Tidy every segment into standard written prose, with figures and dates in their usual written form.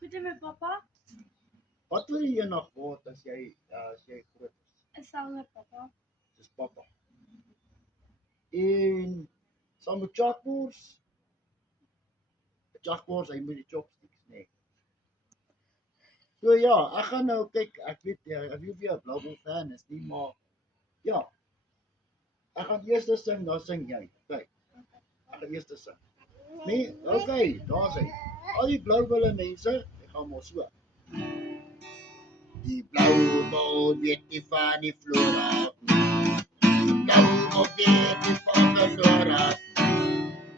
Goed en met papa? Wat wil jy eendag word as jy groot is? En samen met papa. Dis papa. En saam met chalkboards. Chalkboards, hy moet die chopsticks, nee. So ja, ek gaan nou kyk, ek weet of jy 'n Blue Bulls fan is nie, maar ja. Ek gaan eers sing, dan sing jy. Kyk. Ek gaan eers sing. Nee, okay, daar's hy. Al die Blue Bulle mense, ek gaan maar so. Die Blue Bull weet nie van die flora. Die Blue Bull weet nie van die flora.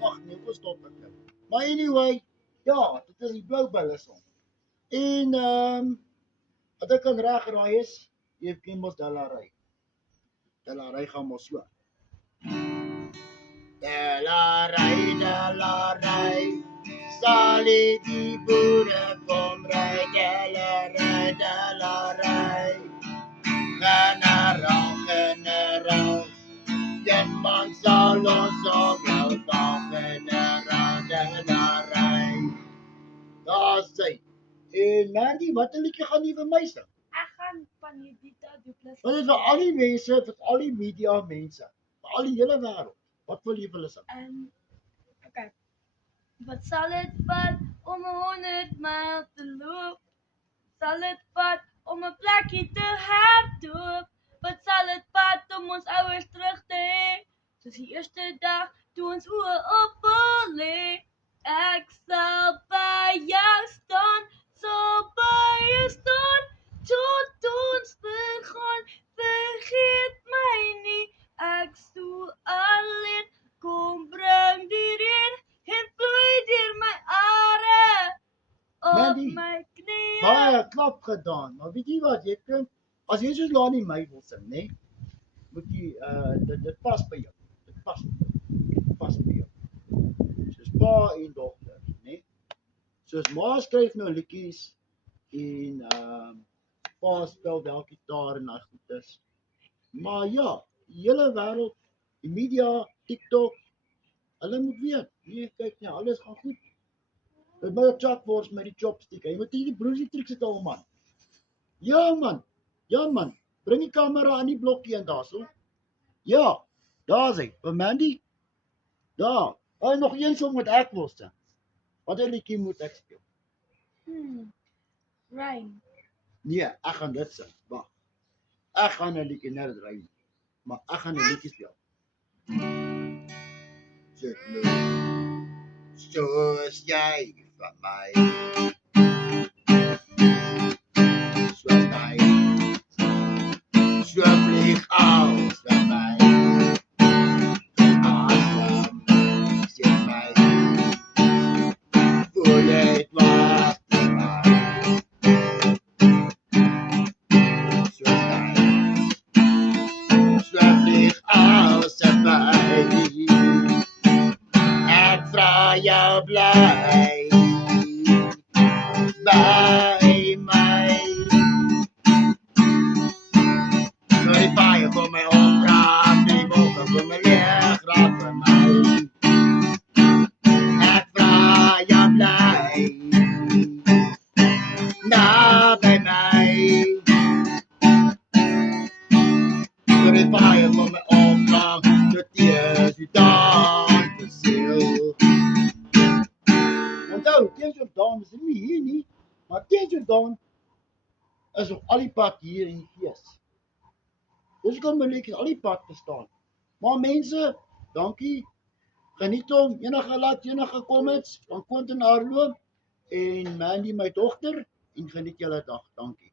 Ag nee, kom stop ek nou. Maar anyway, ja, dit is die Blue Bulle song. En wat ek kan reg raai is, jy ken mos Delarey. Delarey gaan mos so. Delarey, sal die boere kom ry, Delarey. Generaal, een man sal ons opbou, generaal, Delarey. Daar sê. En Mandy, wat 'n liedjie gaan jy vir my sing? Ek gaan Panedita Du Plessis. Wat is vir al die mense, vir al die media mense, vir al die hele wêreld. Wat wil jy vir hulle sing? Okay. Wat sal dit vat om 100 myl te loop? Sal dit vat om 'n plekkie te hardloop? Wat sal dit vat om ons ouers terug te hê? Soos die eerste dag toe ons oë op hul lê. Ek sal by jou staan, sal by jou staan, tot ons vergaan, vergeet my nie, ek so alleen, kom bring die reën, en vloei deur my are, op Mandy, my knieë. Baie klap gedaan, maar weet jy wat, jy klink, as jy soos Lani May wil sing, nee, moet jy, dit pas by jou, dit pas by jou, soos pa en dogter, nee, soos ma skryf nou liedjies, en pa spel wel gitaar en al goed is, maar ja, die hele wêreld, die media, TikTok, hulle moet weet, nee, kyk nie, alles gaan goed. Dit moet 'n chalkboard met die chopstick, jy moet nie die broersie triks het al, man. Ja man, bring die kamera in die blokkie en daarso. Ja, daar's hy, vir Mandy, daar, en nog een song wat ek wil sing. Wat 'n liedjie moet ek speel? Rain. Nee, ek gaan dit sing, wag. Ek gaan 'n liedjie net ry, maar ek gaan 'n liedjie speel. Sit nou, soos jy van my, soos hy, so vlieg als van my, asem, sien my, voel het wat vir my, soos hy, so vlieg als van my, ek vra jou bly by my. Door die paaie kom my opdraaf, die wolke kom my leeg raak vir my. Ek vra jou bly by my. Door die paaie kom my opdraaf, dit is die dag te seel. Onthou, Teens Jordaan is nie hier nie, maar Teens Jordaan is op al die pad hier in die fees. Dus ek kan my liedjies al die pad verstaan. Maar mense, dankie, geniet hom, enige comments, van Quentin Harlow, en Mandy my dogter, en geniet julle dag, dankie.